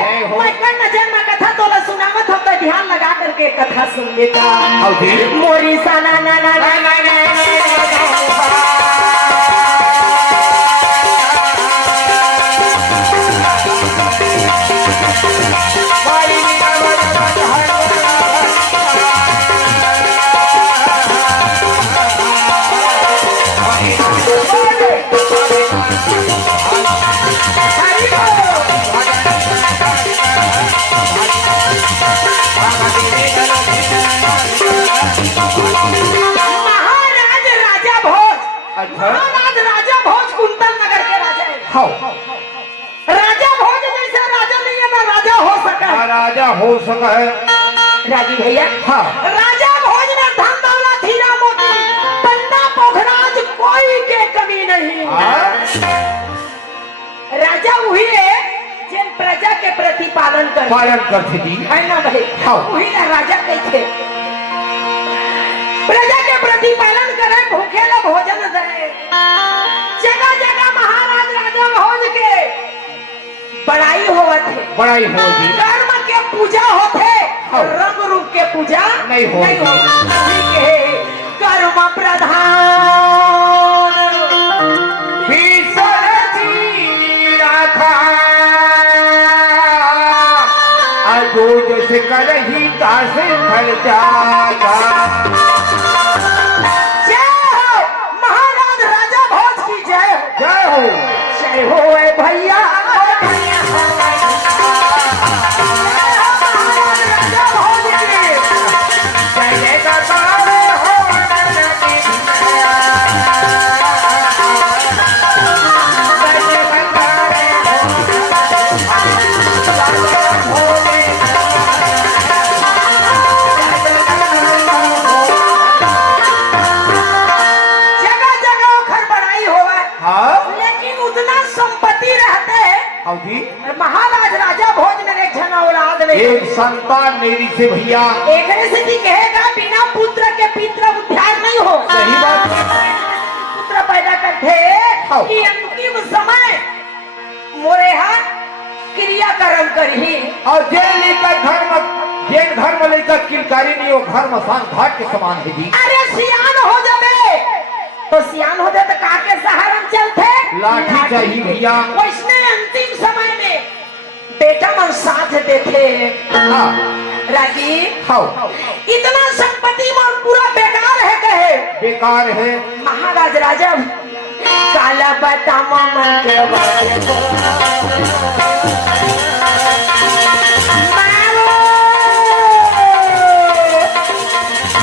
मैं कर्ण जन्म कथा तोला सुनावत हो तो ध्यान लगा करके कथा सुन लेता। मोरी साना ना ना ना ना महाराज राजा भोज कुंतल नगर के राजा है। राजा भोज जैसा राजा नहीं है ना राजा हो सका है। राजा हो सका है राजी भैया। हाँ। राजा भोज में धन दौलत हीरा मोती बंदा पोखराज कोई के कमी नहीं। राजा वही है जिन प्रजा के प्रतिपालन करते जी है ना भाई। वही ना राजा कैसे प्रजा के प्रतिपालन करे भूखे ला भोजन दे। जगह जगह महाराज राजा भोज के बड़ाई होवत है। बड़ाई होगी कर्म के पूजा होते रंग रूप के पूजा नहीं होगी। कर्म प्रधान जो जैसे कर ही तासे फल जागा। जय हो महाराज राजा भोज की जय जय हो। जय हो भैया राजा भोज की जय जयकार हो। महाराज राजा भोज मेरे जन औलाद में एक संतान मेरी से भैया एक स्थिति कहेगा बिना पुत्र के पितृ उद्धार नहीं हो। सही बात पुत्र पैदा करते कि अंतिम समय मोरे हाथ क्रियाकर्म करही और जेल लेकर धर्म लेकर किलकारी नहीं हो धर्म सान घाट के समान है जी। अरे सियान हो जाबे तो सियान हो जाए तो काके सहारा चलते लाठी चाहिए भैया। वैसने अंतिम समय में बेटा मन साथ देते। राजी इतना संपत्ति मन पूरा बेकार है कहे बेकार है। महाराज राजा काला बतामा मन के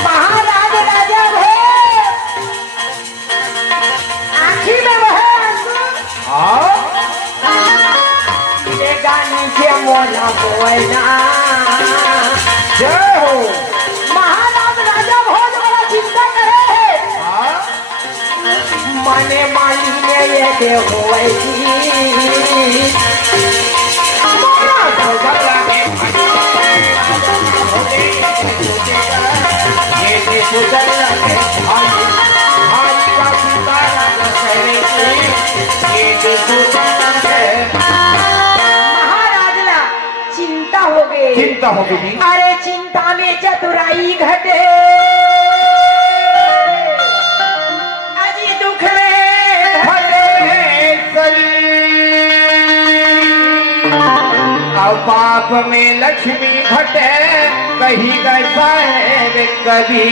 महाराज राजा आखिर में वह नीचे मोला बोलना। जय हो महाराज राजा भोज बड़ा चिंता करे मने माली ने ये देखो चिंता हो गई। अरे चिंता में चतुराई घटे अजी दुख में अब पाप में लक्ष्मी घटे कहीं कैसा है कभी।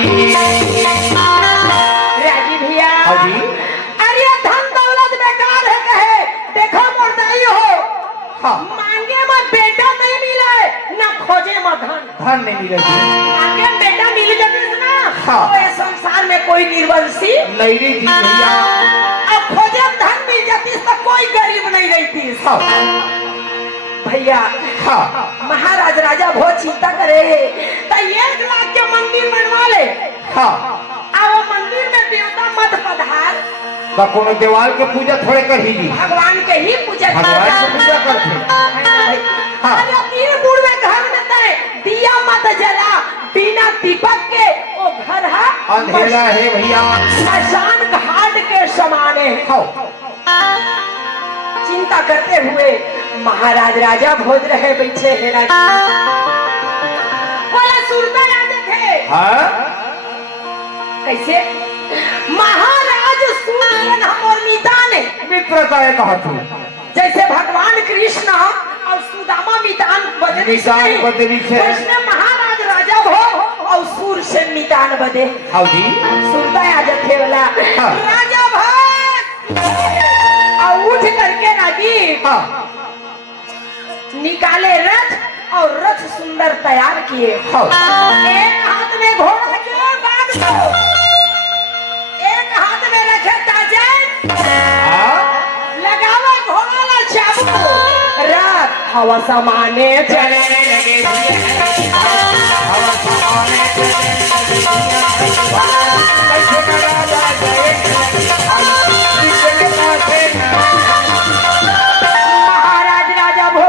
राजी भैया अभी अरे धन दौलत बेकार है कहे देखो मोरदाई हो। हाँ। मांगे में बेटा नहीं मिले ना खोजे में धन नहीं मिलेगी। मांगे बेटा मिल जाते ना हाँ। तो इस संसार में कोई निर्वंशी नहीं रही जी भैया। अब खोजे धन मिल जाती तो कोई गरीब नहीं रहती। हाँ। भैया हाँ। महाराज राजा बहुत चिंता करे तो 1 लाख के मंदिर बनवा ले। हाँ। अब मंदिर में देवता मत पधार तो कोनो देवाल के पूजा थोड़े कर ही जी भगवान के ही पूजा करते। हाँ। अरे 3 बुढ़ में घर में तय दिया मत जला बिना दीपक के वो घर है अंधेरा है भैया। शमशान घाट के समान है। चिंता करते हुए महाराज राजा भोज रहे बैठे हैं राजी बोला सुरता याद थे हाँ कैसे महाराज सूर्य और मितान मित्रता है कहा तू जैसे भगवान कृष्ण और सुदामा मितान बदली से कृष्ण महाराज राजा भोज और सूर से मितान बदे हाउ जी सुरता याद थे वाला हाँ। राजा भोज और उठ करके राजी हाँ निकाले रथ और रथ सुंदर तैयार किए हाँ एक हाथ में घोड़ा के बांध दो एक हाथ में रखे ताजे हाँ लगावा घोड़ा ला चाबू रथ हवा समाने चले लगे हवा समाने कैसे करा जाए महाराज राजा भो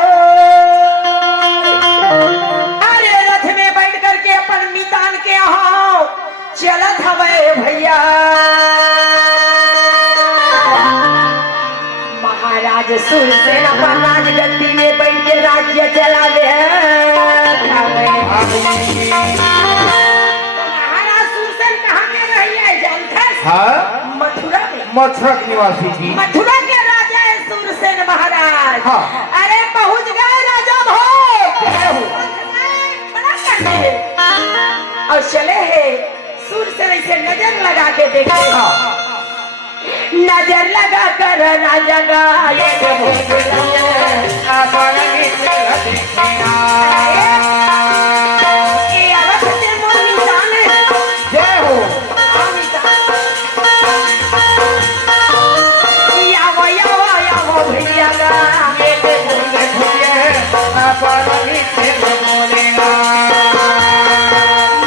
अरे रथ में बैठ करके अपन मितान के यहाँ चलत हवे भैया महाराज सुरसेन अपन राजगद्दी में बैठ के राज्य चलावे महाराज सुरसेन कहाँ के रही है जानते हाँ मथुरा में मथुरा निवासी जी मथुरा के राजा है सुरसेन महाराज हाँ। अरे पहुंच गए राजा भोज बड़ा करते और चले हैं सुरसेन ऐसे नजर लगा के देखे हाँ नजर लगा कर राजा गाए ये अवध से मोर निशान है जय हो यावो यावो यावो भैया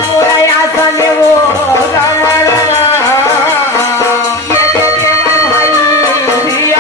मोरा आसन वो ये दे देवन भाई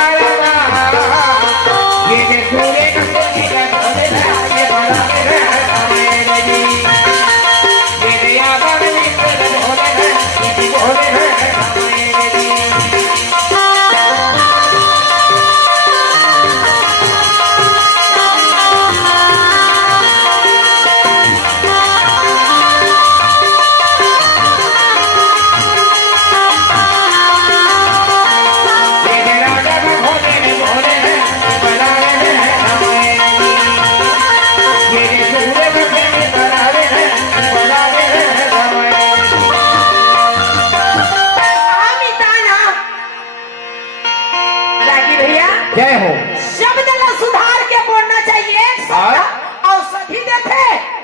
जय हो शब्द ला सुधार के बोलना चाहिए एक शब्द और सभी देते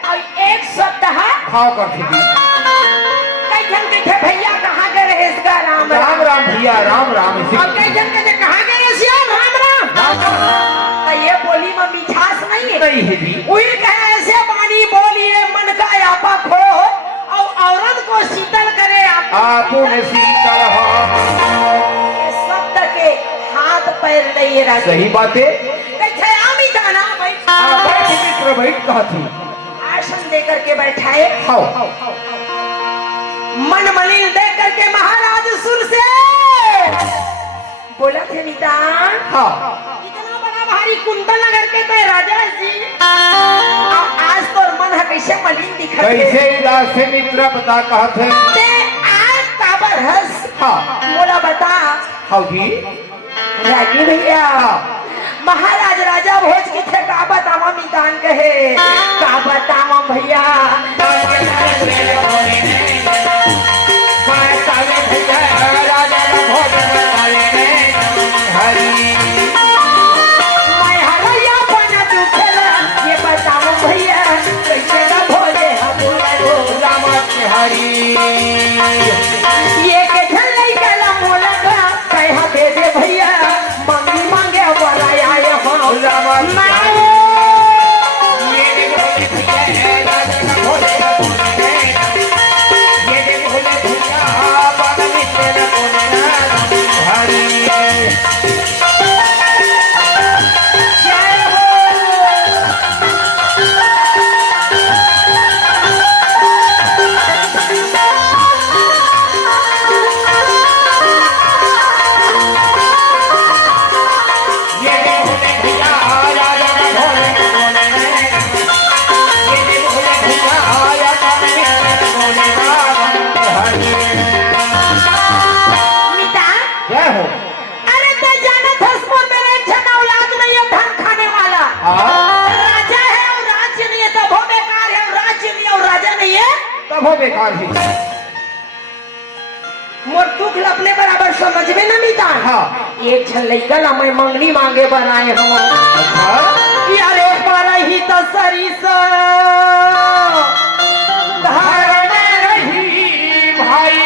और एक शब्द है खाओ कर थी कई जन के भैया कहाँ गए रहे इसका राम राम राम भैया राम राम और कई जन के कहाँ गए रहे श्याम राम राम तो ये बोली में मिठास नहीं है नहीं है जी वही कहे ऐसे पानी बोलिए मन का आपा खो और औरत को शीतल करे आपुन शीतल शब्द के हाथ पैर नहीं रहा सही बात है कैसे आमी जाना बैठ बैठ मित्र बैठ कहा थी आसन दे करके बैठाए खाओ मन मलिन देख करके महाराज सुर से बोला थे निदान हाँ इतना बड़ा भारी कुंतल नगर के तो राजा जी अब आज तो मन है कैसे मलिन दिखत कैसे इलाज से मित्र बता कहा थे ते आज काबर हंस हाँ मोला बता हाँ जी रागी भैया महाराज राजा भोज की थे का बतावा मितान कहे का बतावा भैया मैं हरैया बना दुखेला ये बतावा भैया कैसे का भोजे हम ये के झल्लै कला मोला का कहा दे दे भैया मंगी मांगे बड़ा आए हो लाखों बेकार ही। मोर दुख लपले बराबर समझ में न मिता। हाँ। एक छन लइका ला मैं मंगनी मांगे बनाए हम। अच्छा यारे पर ही तो सरिसा धारण रही भाई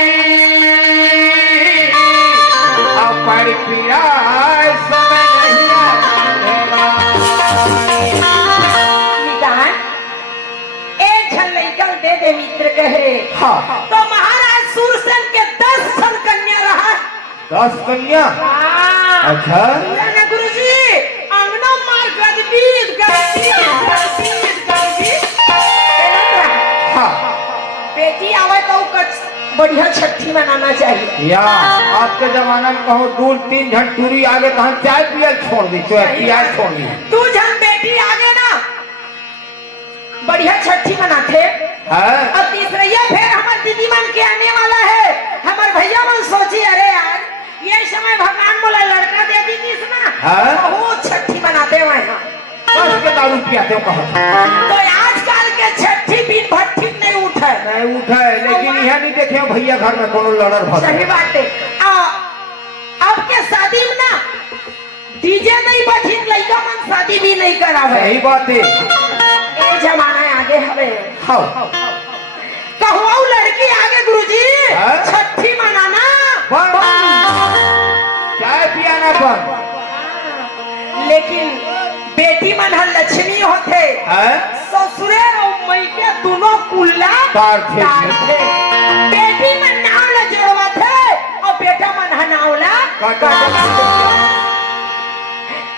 अपर पिया समय नहीं आएगा। निदान एक छन लइका दे दे मित्र कहे। हाँ। तो महाराज सूरसेन के 10 छन कन्या रहा। 10 कन्या। अच्छा गुरुजी अंगना मार गदबीज हाँ। बेटी आवे तो बढ़िया छठी मनाना चाहिए। या आपके जमाना में कहो 2-3 घंटूरी आगे तो हम चाय पियल छोड़ दी, प्याज छोड़ दी। तू जन बेटी आगे ना बढ़िया छठी मनाते। और तीसरा फिर हमारे दीदी मन के आने वाला है। हमारे भैया मन सोची अरे यार ये समय भगवान बोला लड़का दे दी ना बहुत छठी मनाते वहाँ बस के दारू पियाते हो कहो। तो आजकल के छठी दिन भर ठीक नहीं उठे लेकिन यह नहीं देखे भैया घर में कोनो लड़र भर। सही बात है। अब के शादी में ना डीजे नहीं बजी लड़का मन शादी भी नहीं करावे। सही बात है। ये जमाना आगे हवे। हाँ। कहो लड़की आगे गुरुजी छठी मनाना चाय पियाना बंद। लेकिन बेटी मन लक्ष्मी होते ससुरे और मैके दोनों कुल्ला तार थे। बेटी मन नाव ला जोड़वा थे और बेटा मन नाव ला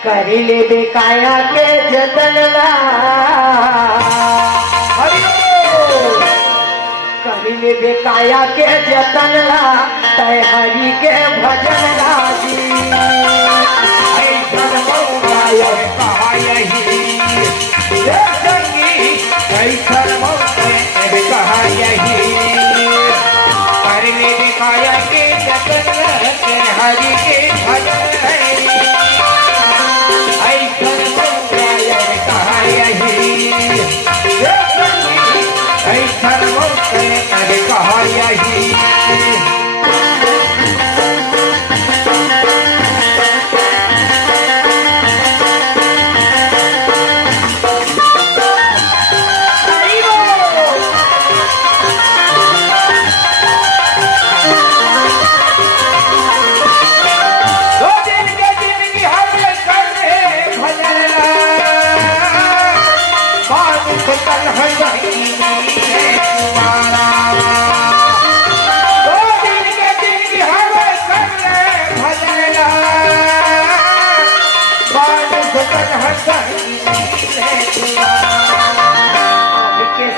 करी ले बेकाया के जतन ला करी ले बेकाया के जतन ला तय हरि के भजन राजी कहा यही कहा यही करने दिखाया के जतन हरि के भजन कहा यही कहा यही।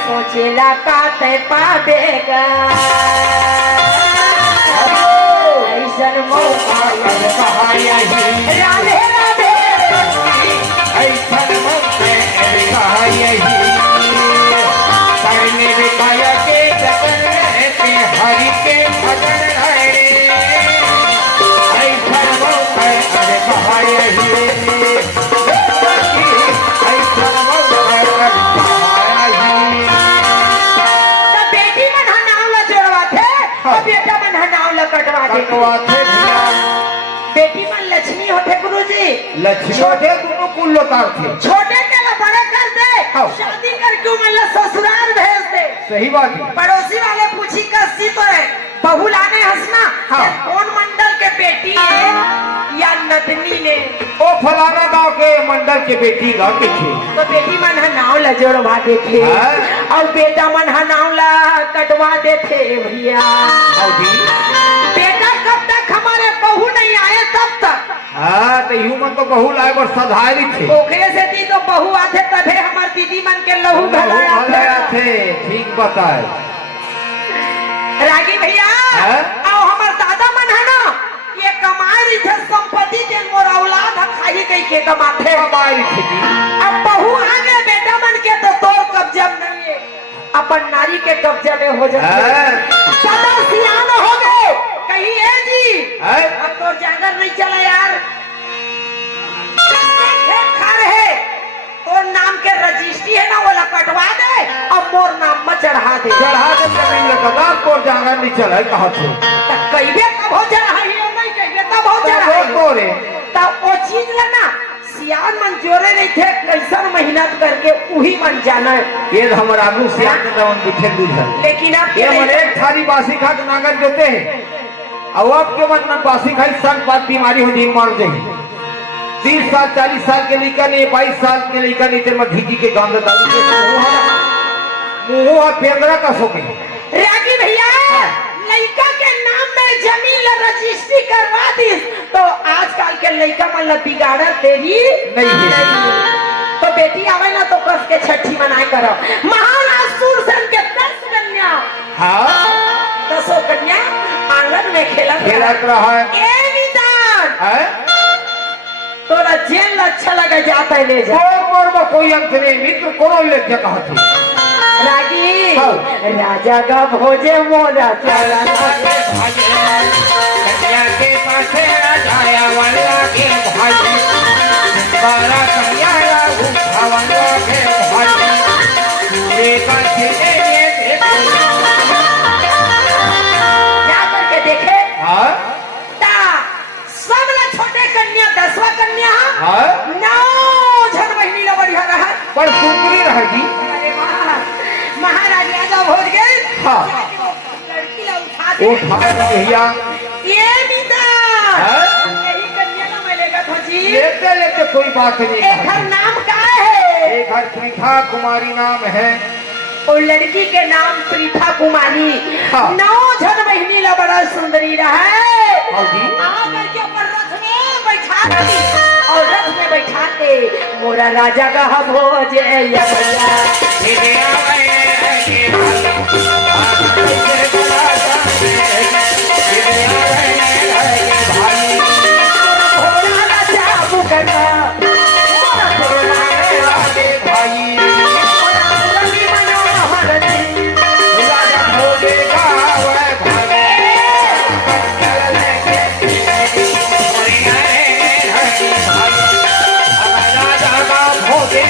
सोचेला का ते पावेगा ऐसन मौका कहा यही राधे राधे ऐसन मौके कहा यही करने दिखाया के जतन हरि के भजन ऐसन मौके कहा यही ऐसन मौके बेटी मन नाव ला जोड़वा थे और बेटा मन नाव ला कटवा दे। बेटी मन लक्ष्मी होते गुरुजी। लक्ष्मी होते दोनों कुल लोकार थे। छोटे के ला बड़े कर दे शादी करके मतलब ससुराल भेज दे। सही बात है। पड़ोसी वाले पूछी कसी तो है बहू लाने हंसना कौन मंडल के बेटी है या नदनी ने ओ फलाना गांव के मंडल के बेटी गांव के थे। तो बेटी मन नाव ला जोड़वा देते और बेटा मन नाव ला कटवा देते भैया। बेटा कब तक हमारे बहू नहीं आए तब तक। हाँ तो यूं मन तो बहू लाए पर सधारी थे। ओकरे से थी तो बहू आते तबे हमार दीदी मन के लहू भलाया थे। ठीक बताए रागी भैया। और हमार दादा मन है ना ये कमाई थे संपत्ति दे मोर औलाद खाई कई के कमाते कमाई थी। अब बहू आगे बेटा मन के तो तोर कब्जा नहीं है अपन नारी के कब्जा में हो जाए। सदा सियान हो गए कहीं है जी अब तो जागर नहीं चला यार। खा रहे और नाम के रजिस्ट्री है ना वो कटवा दे और मोर नाम में चढ़ा दे। मोर जांगर नहीं चला कहा थे कईबे तब हो जा रहा है नहीं कईबे तब हो जा रहा है तोरे तब वो चीज लेना सियान मन जोरे नहीं थे कैसन मेहनत करके वही मन जाना है ये हमारा आगू सियान के दवन बिठे दूझा लेकिन आप ये मन एक थारी बासी खा के नांगर जोते हैं अब आपके मन में बासी खाई सन बात बीमारी हो जी मर जाए 30 साल 40 साल के लड़का नहीं 22 साल के लड़का नहीं तेरे में घीची के गांव दारू के मुंह पेंद्रा का सोके रागी भैया लड़का के नाम में जमीन रजिस्ट्री करवा दी तो आजकल के लड़का मन बिगाड़ा तेरी नहीं है तो बेटी आवे ना तो कस के छठी मनाए करो महान असुर सन के 10 कन्या हाँ 10 कन्या आंगन में खेला रहा है ए निदान तोरा जेल अच्छा लगा जाता है ले जा मोर कोई अंत नहीं मित्र कोनो ले जा कहा थी रागी राजा का भोजे मोरा चला कन्या के पासे राजा वाला के भाई बारा कन्या वाला के भाई एक क्या करके देखे हाँ सब ना छोटे कन्या 10वां कन्या हाँ 9 जन महीनी ला बढ़िया रहा पर सुंदरी रहेगी अरे महाराज राजा भोज गए हाँ लड़की ला उठा दे भैया ये बिता यही कन्या ना मिलेगा खोजी लेते लेते कोई बात नहीं एक हर नाम का है एक हर प्रीथा कुमारी नाम है और लड़की के नाम प्रीथा कुमारी हाँ। 9 जन महीनी ला बड़ा सुंदरी रहा है जी आकर के ऊपर रथ में बैठा दी और रथ में बैठाते मोरा राजा का भोज या भैया मोरा राजा बुकना मोरा भाई रवि मनोहर जी राजा भोजेगा वह भागे राजा का भोगे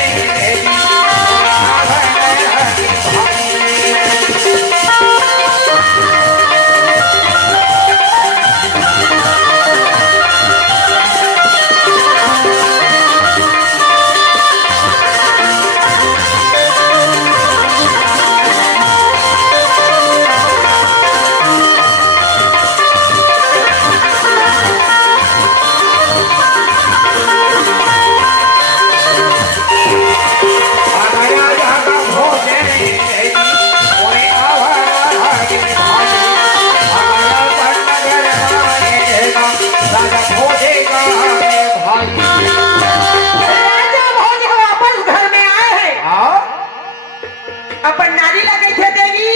राजा भोज वापस घर में आए हैं अपन नारी लगे थे देवी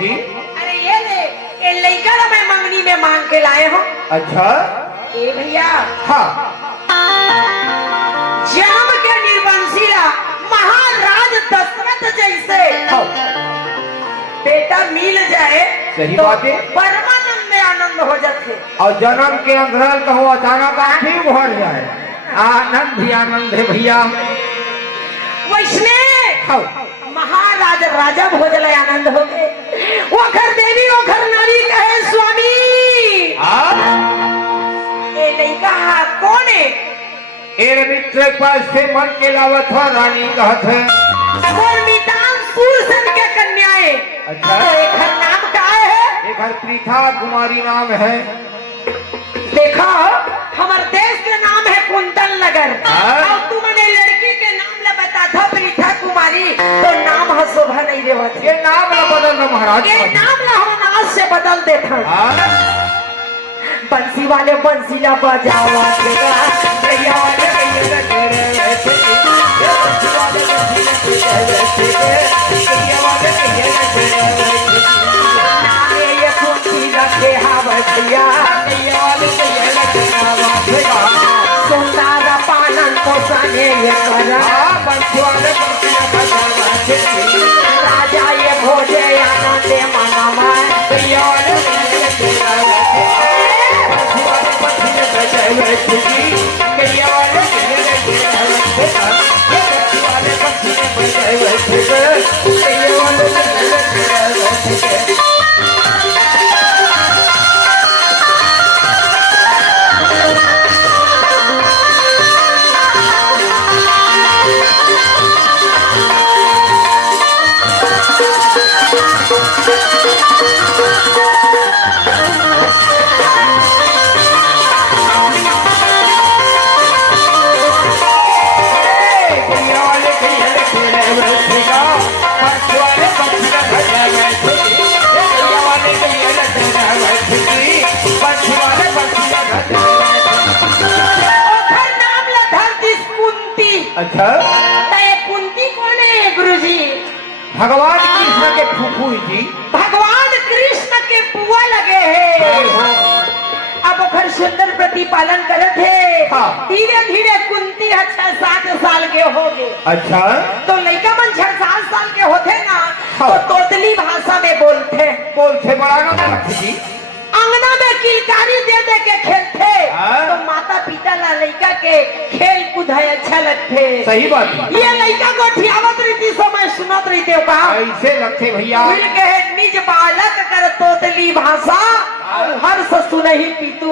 जी अरे ये ले ये लड़का ला मैं मंगनी में मांग के लाए हूँ अच्छा ए भैया हाँ जाम के निर्वंशीला महाराज दशरथ जैसे हाँ बेटा मिल जाए सही तो बात है। परमानंद में आनंद हो जाते और जन्म के अंतराल कहो अचानक आखिर भर जाए आनंद ही आनंद है भैया वैष्णे हाँ महाराज राजा भोजल आनंद हो गए वो घर देवी वो घर नारी कहे स्वामी ये लड़का कौन है एर मित्र पास से मन के लावत हो रानी कहत है और मितान सूरसन के कन्याएं अच्छा। तो एक हर नाम का है एक हर प्रीथा कुमारी नाम है देखो हमारे देश के नाम है कुंतल नगर हाँ। और तुमने लड़की के नाम ला बता था प्रीथा कुमारी तो नाम है शोभा नहीं देवत ये नाम ला बदल ना महाराज ये नाम ला हम नाच से बदल देता बंसी वाले बंसीला बजावा भैया वाले ये कुंती रखे हवा भैया सुंदर पालन को सने ये करा राजा ये भोजे आनंदे मनामा अच्छा कुंती कौन है गुरुजी? भगवान कृष्ण के फूफू जी। भगवान कृष्ण के पुआ लगे हैं। अब ओखर सुंदर प्रतिपालन करत है। हाँ। धीरे धीरे कुंती 6-7 साल के हो गए। अच्छा तो लड़का मन 6-7 साल के होते ना। हाँ। तो तोतली भाषा में बोलते बड़ा ना जी। अंगना में किलकारी दे दे के खेलते। हाँ। तो माता पिता ला लड़का के खेल कूद अच्छा लगते। सही बात है। ये लड़का को ठियावत रही समय सुनत रही का ऐसे लगते भैया मिल के निज बालक कर तोतली भाषा और हर्ष सुनहि पीतु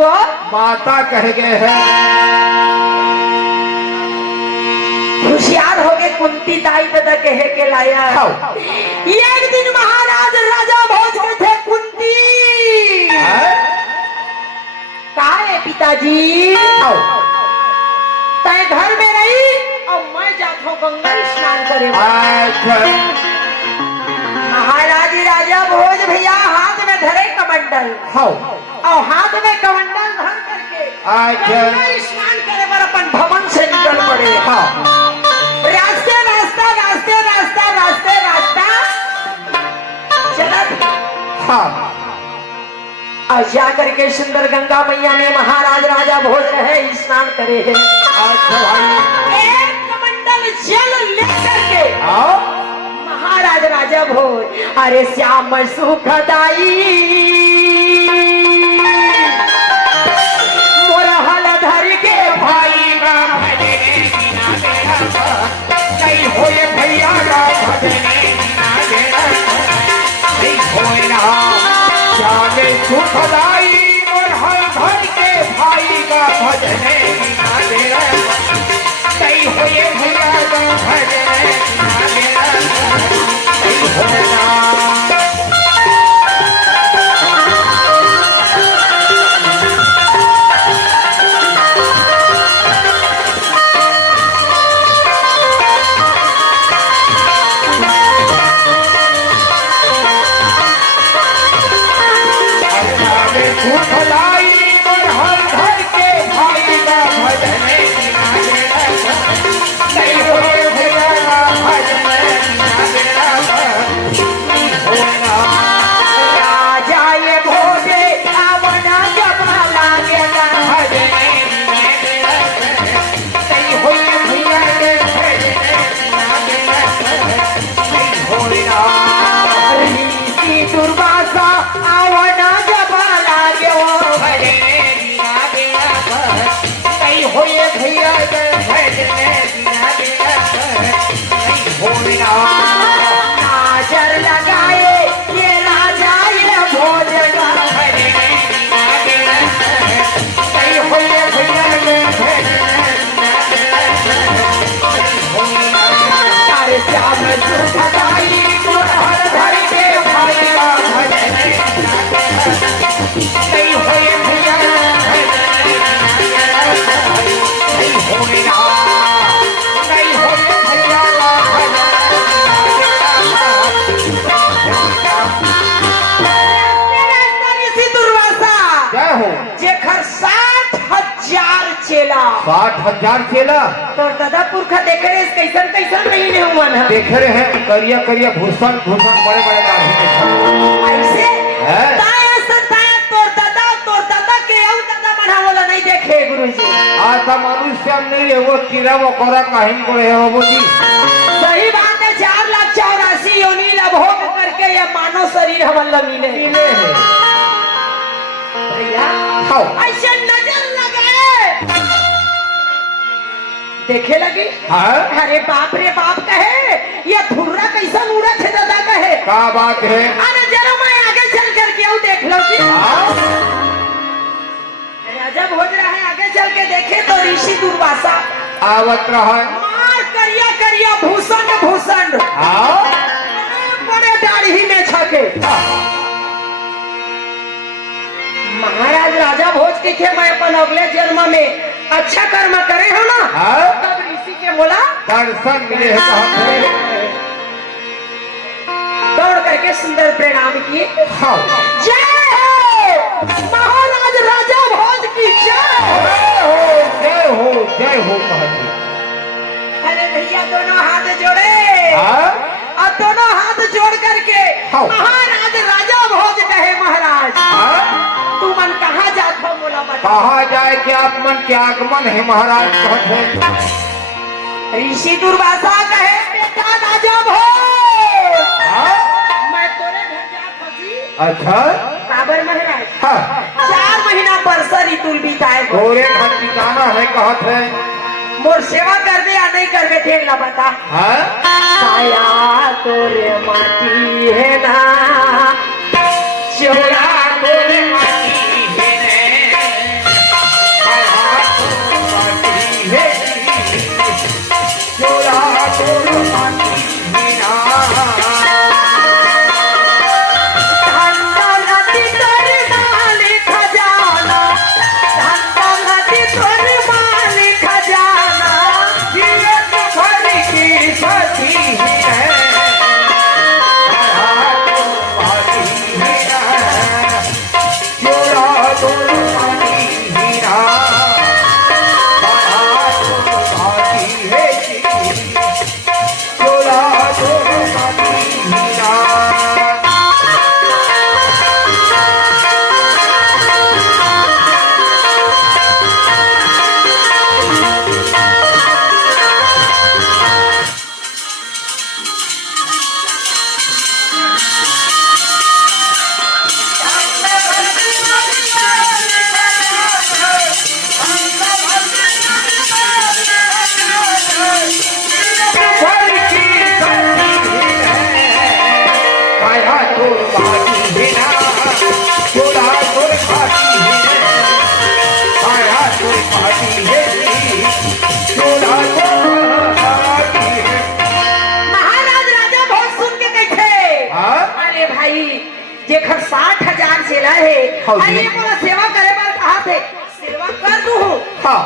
माता कह गए हैं। होशियार हो गए कुंती दाई दादा कहे के लाया। हाँ। एक दिन महाराज राजा भोज के थे कुंती का है पिताजी तय घर में रही और मैं जाता गंगा स्नान करे। अच्छा महाराज राजा भोज भैया हाथ में धरे कमंडल हाँ। और हाथ में कमंडल धर करके अच्छा। गंगा स्नान करे पर अपन भवन से निकल पड़े। हाँ। रास्ते रास्ता रास्ते रास्ता रास्ते रास्ता चलत हाँ। और जा करके सुंदर गंगा मैया में महाराज राजा भोज रहे स्नान करे है। अच्छा भाई एक कमंडल जल लेकर के आओ। महाराज राजा भोज अरे श्याम सुखदाई मोर हल धर के भाई का भजने बिना मेरा कई होए भैया का भजने बिना मेरा कई होए ना श्याम सुखदाई और हर घर के भाई का भजने बिना मेरा कई होए भैया का भजने बिना मेरा कई होए ना। भलाई और हर घर के भाई का भजने बिना मेरा नहीं होए भैया का भजने बिना मेरा होना। राजा ये भोजे आवना जब लागे ना भजने बिना मेरा नहीं होए भैया के भजने बिना मेरा नहीं होना। ऋषि दुर्वासा आवना जब लागे वो भजने बिना मेरा नहीं होए भैया के भजने बिना मेरा नहीं होना। हाजर लगाए ये राजा ये भोज का भजने बिना मेरा नहीं होए भैया के भजने बिना मेरा नहीं होना। अरे श्याम सुखदाई मोर हर घर के भाई का भजने बिना मेरा नहीं होए भैया के भजने बिना मेरा नहीं होना। नहीं होए भैया का ऋषि दुर्वासा जय हो। जेखर 60,000 चेला 60,000 चेला तोर दादा पुरखा देखे रे कैसन कैसन रही ने हुआ ना देख रहे हैं करिया करिया भूषण भूषण बड़े बड़े दाढ़ी के साथ। ऐसे हैं? ताया सताया तोर दादा के औ दादा बना बोला नहीं देखे गुरुजी। आता मनुष्य हम नहीं रहे वो कीड़ा मकोड़ा काहिन को रहे हो वो जी। सही बात है 4,84,000 योनि भोग करके ये मानव शरीर हमला मिले मिले हैं। भैया खाओ। ऐसे नजर लगाए देखे लगी। हाँ? अरे बाप रे बाप कहे ये धुर्रा कैसा उड़ा थे दादा कहे क्या बात है। अरे जरा मैं आगे चल करके आऊं देख लो कि हाँ? राजा भोज रहा है आगे चल के देखे तो ऋषि दुर्वासा आवत रहा। मार करिया करिया भूषण भूषण हाँ? बड़े दाढ़ी में छके थे मैं अपन अगले जन्म में अच्छा कर्म करे हो ना तब ऋषि के बोला दर्शन मिले है कहत है। दौड़ करके सुंदर प्रणाम किए। हाँ जय हो महाराज राजा भोज की जय हो। जय हो जय हो कहत है। अरे भैया दोनों हाथ जोड़े हाँ और दोनों हाथ जोड़ करके हाँ। महाराज राजा भोज कहे महाराज हाँ? तू मन कहाँ जात हो बोला बता। कहा जाए कि आप मन के आगमन है महाराज कहत है। ऋषि दुर्वासा कहे बेटा राजा भोज हाँ? मैं तोरे घर जात हसी। अच्छा काबर महाराज हाँ 4 महीना बरसा ऋतु बीताए तोरे घर ठिकाना है कहत है। मोर सेवा कर दे या नहीं कर दे थे ला बता। हाँ? छाया तोरे माटी है ना चोरा तोरे माटी है धंधा नदी तोरे माल खजाना धंधा नदी तोरे माल खजाना जेखर 60,000 चेला है अरे मोला सेवा करे बार कहा थे सेवा कर दू हाँ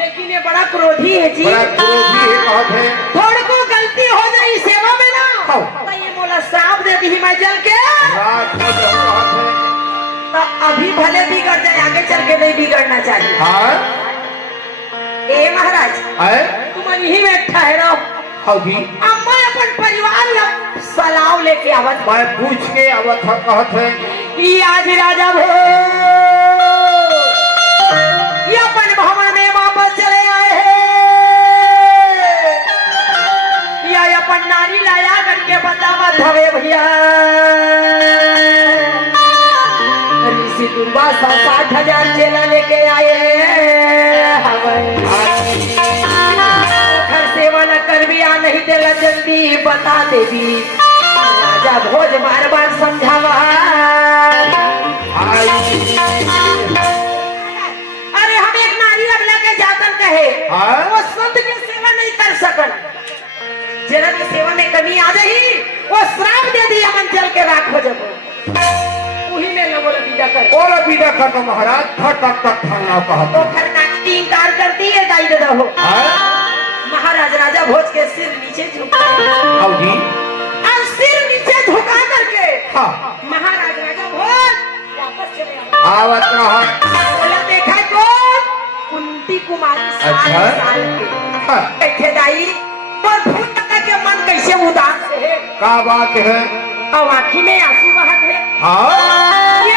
लेकिन ये बड़ा क्रोधी है जी बड़ा क्रोधी है कहत है। थोड़ी को गलती हो जाए सेवा में ना हाँ। तो ये मोला श्राप दे दी मैं जल के रात को जब कहत है। तो अभी भले बिगड़ जाए आगे चल के नहीं बिगड़ना चाहिए। हाँ ए महाराज है तुम यही में ठहरो हाँ जी अब मैं अपन परिवार ला सलाव लेके आवत मैं पूछ के आवत है कहत है। कि आज राजा भो ये अपन भवन में वापस चले आए हैं या अपन नारी लाया करके बतावत हवे भैया ऋषि दुर्वासा 60,000 चेला लेके आए घर सेवा न कर भी आ नहीं देला जल्दी बता देवी राजा भोज बार बार समझावा अरे हम एक नारी अगला के जातन कहे वो संत की सेवा नहीं कर सकन जरा की सेवा में कमी आ जाही वो श्राप दे दी हम जल के राख हो जब वही में लोगों ने विदा कर और विदा कर दो महाराज थक थक थक थाना कहत तो खरनाक की इंकार करती है गाई दे दो महाराज राजा भोज के सिर नीचे झुका हाँ जी और सिर नीचे झुका करके हाँ महाराज राजा भोज वापस चले आए आवत रहा बोला देखा कौन कुंती कुमारी अच्छा। साल के हाँ। बैठे दाई और फूल के मन कैसे उदास है का बात है और आँखी में आंसू बहत है हाँ ये